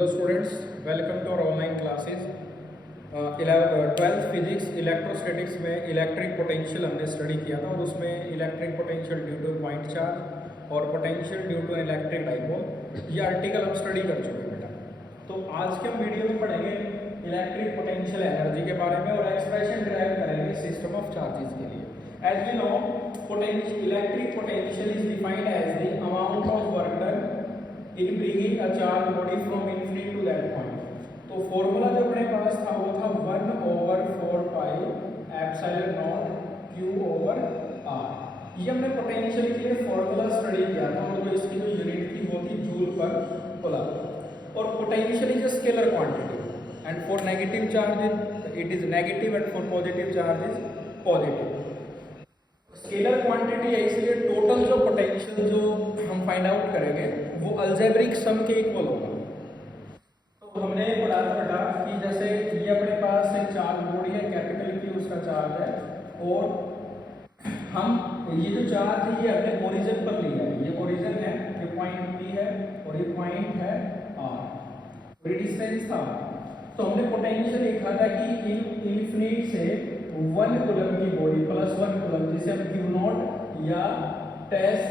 Hello students, welcome to our online classes. 12th physics electrostatics में electric potential हमने study किया था और उसमें electric potential due to point charge और potential due to electric dipole, ये आर्टिकल हम स्टडी कर चुके हैं बेटा। तो आज के हम वीडियो में पढ़ेंगे इलेक्ट्रिक पोटेंशियल एनर्जी के बारे में और एक्सप्रेशन डिराइव करेंगे सिस्टम ऑफ चार्जेस के लिए। As we know, electric potential is defined as the amount of work done in bringing a charged body from infinite to that point। तो formula जो अपने पास था वो था 1/4 pi epsilon not q over r। ये हमने पोटेंशियल के लिए फॉर्मूला स्टडी किया था और जो इसकी जो यूनिट थी वो थी जूल पर कूलम। और potential is a scalar quantity and for negative charge it is negative and for positive charge is positive. Scalar quantity है, इसलिए टोटल जो पोटेंशियल जो हम फाइंड आउट करेंगे वो अलजेब्रिक सम के इक्वल होगा। तो हमने पढ़ा था कि जैसे ये अपने पास एक चार्ज बॉडी है, कैपिटल Q उसका चार्ज है और हम ये जो चार्ज है ये हमने ओरिजिन पर लिया है। ये ओरिजिन है, ये पॉइंट P है और ये पॉइंट है R। ये डिस्टेंस था। तो हमने पोटेंशियल लिखा था कि इन्फिनिट से 1 कूलम की बॉडी प्लस 1 कूलम, जिसे हम Q नॉट या टेस्ट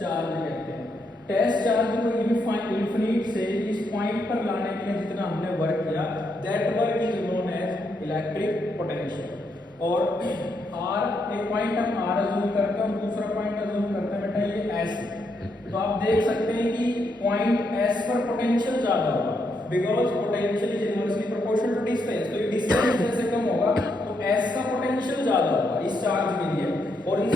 चार्ज कहते हैं। टेस्ट चार्ज को इन्फिनिट से इस पॉइंट पर लाने के लिए जितना हमने वर्क किया, that work is known as electric potential. और R, एक पॉइंट हम R अज्यूम करते हैं और दूसरा पॉइंट अज्यूम करते हैं बेटा ये S। तो आप देख सकते हैं कि पॉइंट S पर पोटेंशियल ज्यादा होगा because potential is inversely proportional to distance. तो ये डिस्टेंस जैसे कम होगा तो S का पोटेंशियल ज्यादा होगा इस चार्ज के लिए और इस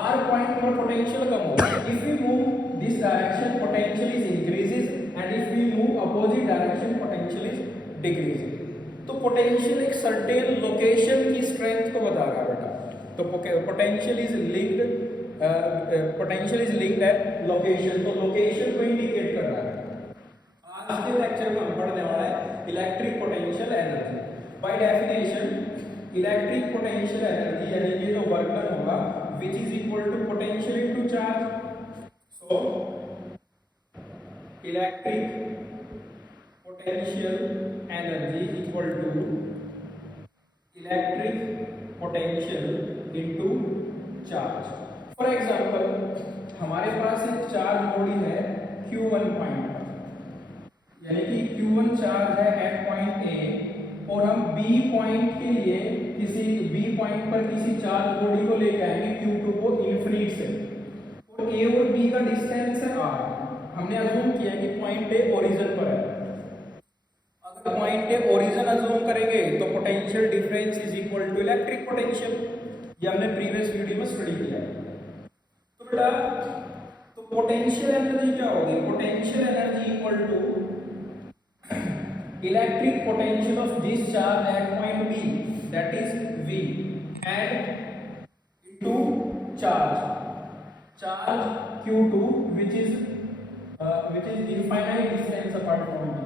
R पॉइंट पर पोटेंशियल कम होगा। If we move this direction potential is increases and if we move opposite direction potential is decreases। तो पोटेंशियल एक सर्टेन लोकेशन की स्ट्रेंथ को बता रहा है बेटा। तो potential is linked at location, तो लोकेशन को इंडिकेट कर रहा है। आज के लेक्चर में हम पढ़ने वाला है electric potential energy. By definition electric potential energy यानी कि जो वर्क डन होगा which is equal to potential into charge। So electric potential energy equal to electric potential into charge। For example, हमारे पास एक चार्ज बॉडी है Q1 point पर, यानी कि Q1 चार्ज है एट पॉइंट A और हम B पॉइंट के लिए किसी B पॉइंट पर किसी चार्ज बॉडी को लेके आएंगे Q2 को इन्फिनिट से और A और B का डिस्टेंस है R। हमने अज्यूम किया कि पॉइंट A ओरिजिन पर है। अगर पॉइंट A ओरिजिन अज्यूम करेंगे तो potential difference is equal to electric potential. ये हमने प्रीवियस वीडियो में स्टडी किया है। तो बेटा तो पोटेंशियल एनर्जी क्या होगी? Potential energy equal to electric potential of this charge at point B, that is V, and into charge Q2 which is infinite distance apart from B।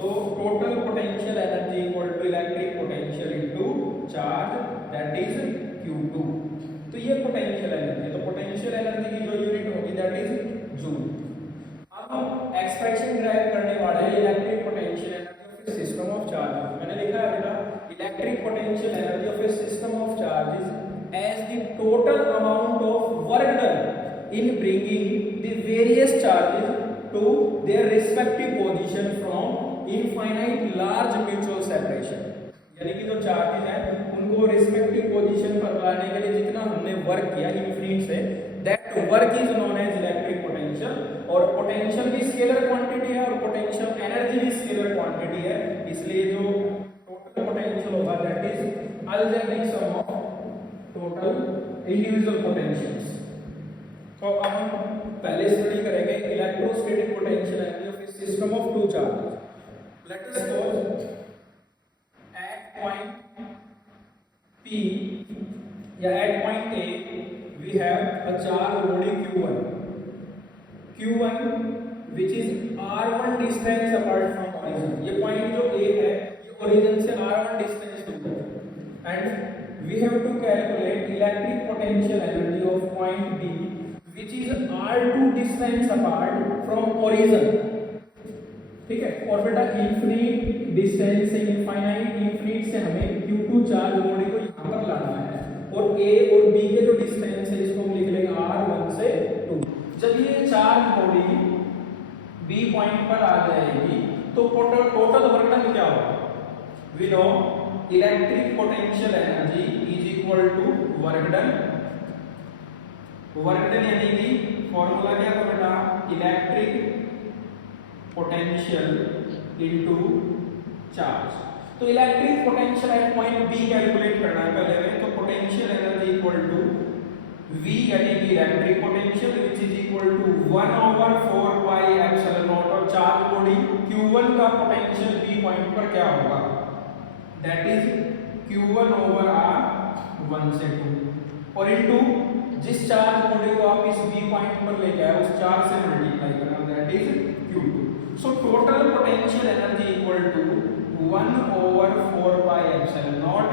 तो total potential energy equal to electric potential into charge, that is Q2। तो ये potential energy, तो potential energy की जो unit होगी that is joule. अब हम expression derive करने वाले हैं electric potential energy of a system of charges. मैंने लिखा है बेटा electric potential energy of a system of charges as the total amount of work done in bringing the various charges to their respective position from infinite large mutual separation। यानी कि जो charges हैं उनको respective position पर लाने के लिए जितना हमने वर्क किया इन्फिनिट से, that work is known as electric potential. और पोटेंशियल भी स्केलर क्वांटिटी है और पोटेंशियल एनर्जी भी स्केलर क्वांटिटी है, इसलिए जो टोटल पोटेंशियल होगा that is algebraic sum of total individual potentials. तो अब हम पहले स्टडी करेंगे electrostatic potential energy of a system of two charges. Let us suppose at point P या at point A we have a charge body Q1 which is R1 distance apart from origin. ये point जो A है ये origin से R1 distance दूर है and we have to calculate electric potential energy of point B which is R2 distance apart from origin। ठीक है, और बेटा इन्फिनिट डिस्टेंस से इन्फिनिट से हमें Q2 चार्ज बॉडी को यहाँ पर लाना है, और A और B के जो डिस्टेंस है इसको हम लिख लेंगे R1 से 2। जब ये चार्ज बॉडी B पॉइंट पर आ जाएगी तो टोटल वर्क डन क्या होगा? We know electric potential energy is equal to work done. Work done यानी कि फॉर्मूला क्या था बेटा? Electric potential into charge. तो electric potential at point B calculate करना है पहले में, तो potential energy equal to V यानी कि electric potential which is equal to 1/4 pi epsilon naught, और चार्ज बॉडी Q1 का पोटेंशियल B पॉइंट पर क्या होगा? That is Q1 over R 1 से 2, और इनटू जिस चार्ज बॉडी को आप इस B पॉइंट पर लेके आए उस चार्ज से मल्टीप्लाई करना, that is Q2। So total potential energy equal to 1/4 pi epsilon naught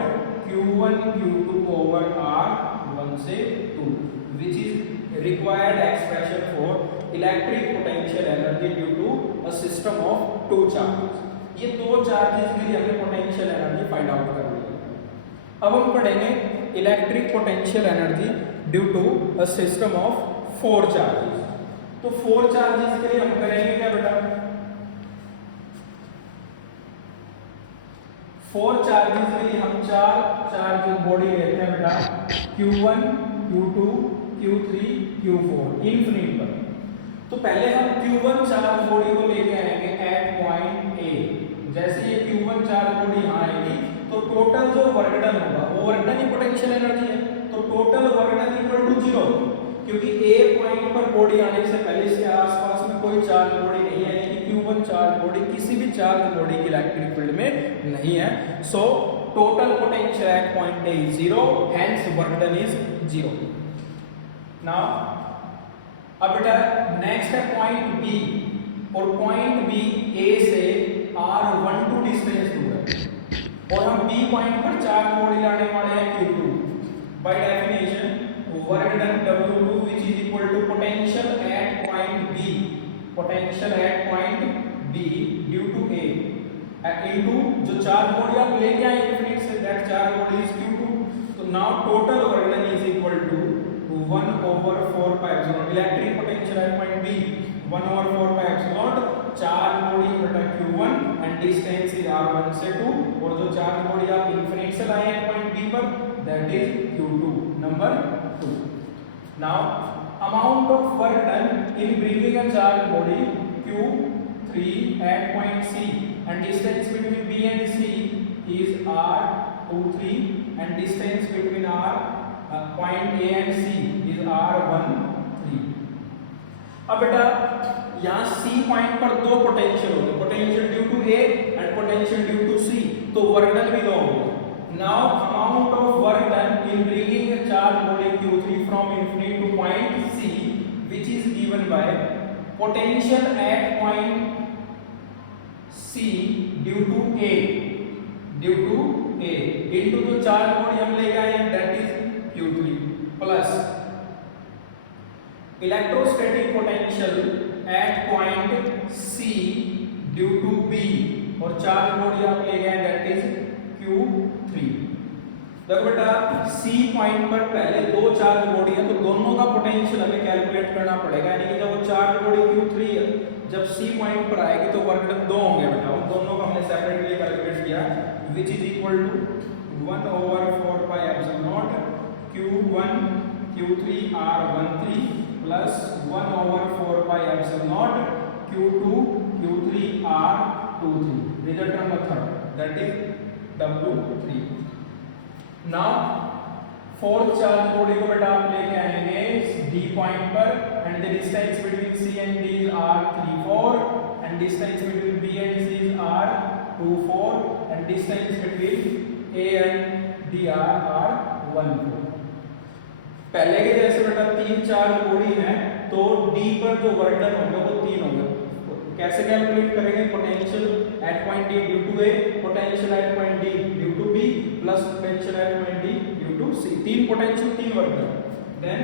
Q1 Q2 over R 1 से 2, which is required expression for electric potential energy due to a system of two charges। ये दो charges के लिए हमें potential energy find out करनी है। अब हम पढ़ेंगे electric potential energy due to a system of 4 charges. तो 4 चार्जेस के लिए हम करेंगे क्या बेटा? 4 चार्जेस के लिए हम 4 चार्ज बॉडी लेते हैं बेटा, Q1 Q2 Q3 Q4 infinite पर। तो पहले हम Q1 चार्ज बॉडी को लेके आएंगे एट पॉइंट A। जैसे ये Q1 चार्ज बॉडी यहाँ आएगी तो टोटल जो वर्क डन होगा वो वर्क डन ही पोटेंशियल एनर्जी है, तो total work done equal to 0, क्योंकि A पॉइंट पर बॉडी आने से पहले इसके आसपास में कोई चार्ज बॉडी नहीं है, यानी कि Q1 चार्ज बॉडी किसी भी चार्ज बॉडी की इलेक्ट्रिक फील्ड में नहीं है। सो total potential at point A is 0, hence work done is 0। Now अब बेटा नेक्स्ट है पॉइंट B, और पॉइंट B A से R12 डिस्टेंस दूर है, और हम B पॉइंट पर चार्ज बॉडी लाने वाले हैं Q2। By definition work done W2 which is equal to potential at point B, potential at point B due to A into जो चार्ज बॉडी आप लेके आए इन्फिनिट से, that charge body is Q2। तो now total work done is equal to 1/4 pi epsilon electric potential at point B 1/4 pi epsilon charge body बटा Q1 and distance is R1 से 2, और जो charge body आप infinite से लाए हैं point B पर, that is Q2 number 2। Now amount of work done in bringing a charge body Q3 at point C and distance between B and C is R23 and distance between point A and C is R13। अब बेटा यहाँ C point पर दो potential होंगे, potential due to A and potential due to C, तो work done भी दो होंगे। Now amount of work done in bringing a charge body Q3 from infinite to point C which is given by potential at point C due to A into जो charge body हम ले गए हैं that is Q3 plus electrostatic potential at point C due to B, और charge body आप ले गए that is Q3। देखो बेटा C पॉइंट पर पहले दो चार्ज बॉडी है, तो दोनों का पोटेंशियल हमें कैलकुलेट करना पड़ेगा, यानी कि जब वो चार्ज बॉडी Q3 है, जब C पॉइंट पर आएगी तो वर्क डन दो होंगे बेटा, उन दोनों का हमने सेपरेटली कैलकुलेट किया, which is equal to 1/4 pi epsilon naught Q1 Q3 R13 plus 1/4 pi epsilon not Q2 Q3 R23। Result number third that is W3। Now fourth charge body को बेटा आप लेके आएंगे D पॉइंट पर, and the distance between C and D is R34 and distance between B and C is R24 and distance between A and D are R14। पहले के जैसे बेटा तीन चार्ज बॉडी है तो D पर जो वर्क डन होंगे वो 3 होंगे। कैसे कैलकुलेट करेंगे? Potential at point D due to A, potential at point D due to B plus potential at point D due to C। तीन पोटेंशियल, तीन work done. Then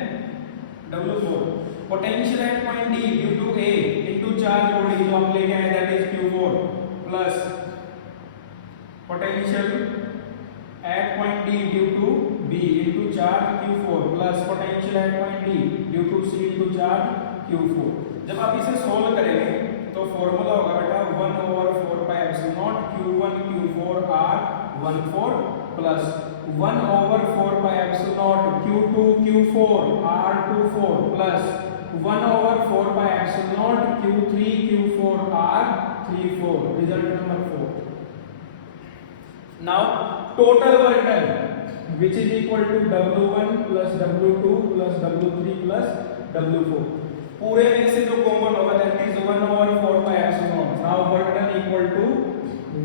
W4 potential at point D due to A into charge body जो हम ले गए that is Q4 plus potential at point D due to B into charge Q4 plus potential at point D due to C into charge Q4। जब आप इसे solve करेंगे तो formula होगा बेटा 1/4 pi epsilon naught Q1 Q4 R14 plus 1/4 pi epsilon not Q2 Q4 R24 plus 1/4 pi epsilon not Q3 Q4 R34। Result number 4। Now total work done which is equal to W1 plus W2 plus W3 plus W4। पूरे में से जो common होगा that is 1/4 pi epsilon naught। Now work done equal to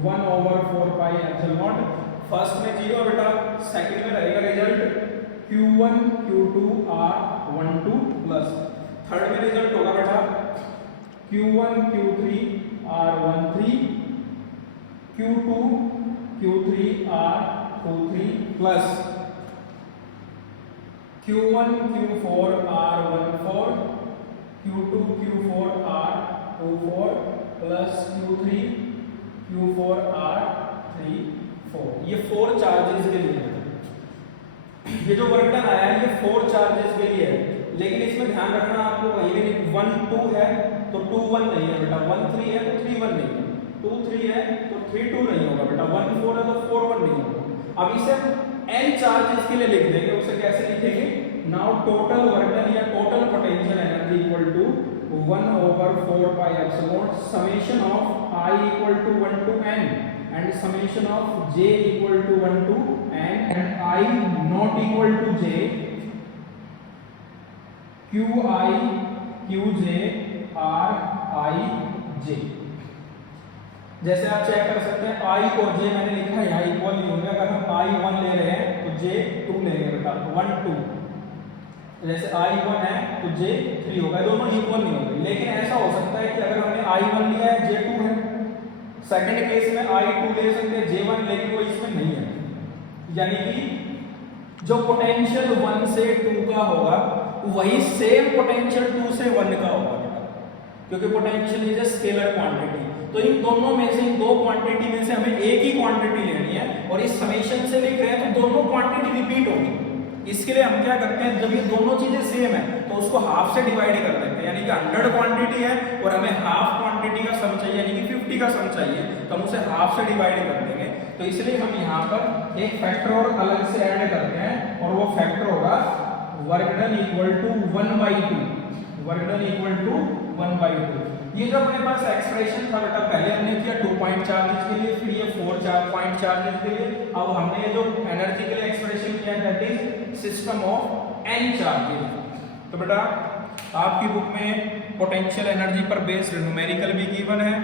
1/4 pi epsilon naught। First में 0 बेटा, second में रहेगा result Q1 Q2 R12 plus third में रिजल्ट होगा बेटा Q1 Q3 R13 Q2 Q3 R23 plus Q1 Q4 R14 Q2 Q4 R24 plus Q3 Q4 R34। ये 4 charges के लिए है। ये जो वर्क डन आया है ये 4 चार्जेस के लिए है, लेकिन इसमें ध्यान रखना आपको वही 1 2 है तो 2 1 नहीं है बेटा, 1 3 है तो 3 1 नहीं है, 2 3 है तो 3 2 नहीं होगा बेटा, 1 4 है तो 4 1 नहीं होगा। अब इसे n चार्जेस के लिए लिख देंगे। उसे कैसे लिखेंगे? नाउ टोटल वर्क डन या total potential energy equal to 1/4 pi epsilon naught summation of I equal to 1 to n and summation of j equal to 1 to n and I not equal to j Qi Qj Rij। जैसे आप check कर सकते हैं I और J मैंने लिखा है यहाँ इक्वल नहीं होंगे। अगर हम I1 ले रहे हैं तो J 2 लेंगे बेटा, 1 2। जैसे I1 है तो J 3 होगा, दोनों इक्वल नहीं होंगे। लेकिन ऐसा हो सकता है कि अगर हमने I1 लिया है J 2 है, सेकंड केस में I2 ले सकते हैं J1, लेकिन वो इसमें नहीं है। यानी कि जो पोटेंशियल 1 से 2 का होगा वही सेम पोटेंशियल 2 से 1 का होगा बेटा, क्योंकि potential is a scalar quantity. तो इन दोनों में से, इन दो क्वांटिटी में से हमें एक ही क्वांटिटी लेनी है और इस समेशन से लिख रहे हैं तो दोनों क्वांटिटी रिपीट होगी। इसके लिए हम क्या करते हैं, जब ये दोनों चीजें सेम है तो उसको हाफ से डिवाइड कर देते हैं। यानी कि 100 क्वांटिटी है और हमें हाफ क्वांटिटी का सम चाहिए, यानी कि 50 का सम चाहिए, तो हम उसे हाफ से डिवाइड कर देंगे। तो इसलिए हम यहाँ पर एक फैक्टर और अलग से ऐड करते हैं और वो फैक्टर होगा work done equal to 1/2। Work done equal to 1/2। ये जो अपने पास एक्सप्रेशन था बेटा, पहले हमने किया 2 पॉइंट चार्जेस के लिए, फिर ये 4 पॉइंट चार्जेस के लिए। अब हमने ये जो एनर्जी के लिए एक्सप्रेशन किया that is system of n charges. तो बेटा आपकी बुक में पोटेंशियल एनर्जी पर बेस्ड न्यूमेरिकल भी गिवन है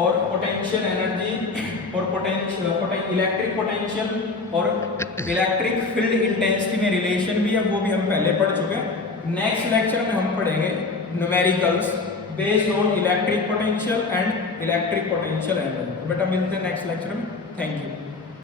और पोटेंशियल एनर्जी और इलेक्ट्रिक पोटेंशियल और इलेक्ट्रिक फील्ड इंटेंसिटी में रिलेशन भी है, वो भी हम पहले पढ़ चुके हैं। नेक्स्ट लेक्चर में हम पढ़ेंगे numericals based on electric potential and electric potential energy. बेटा मिलते हैं नेक्स्ट लेक्चर में। Thank you.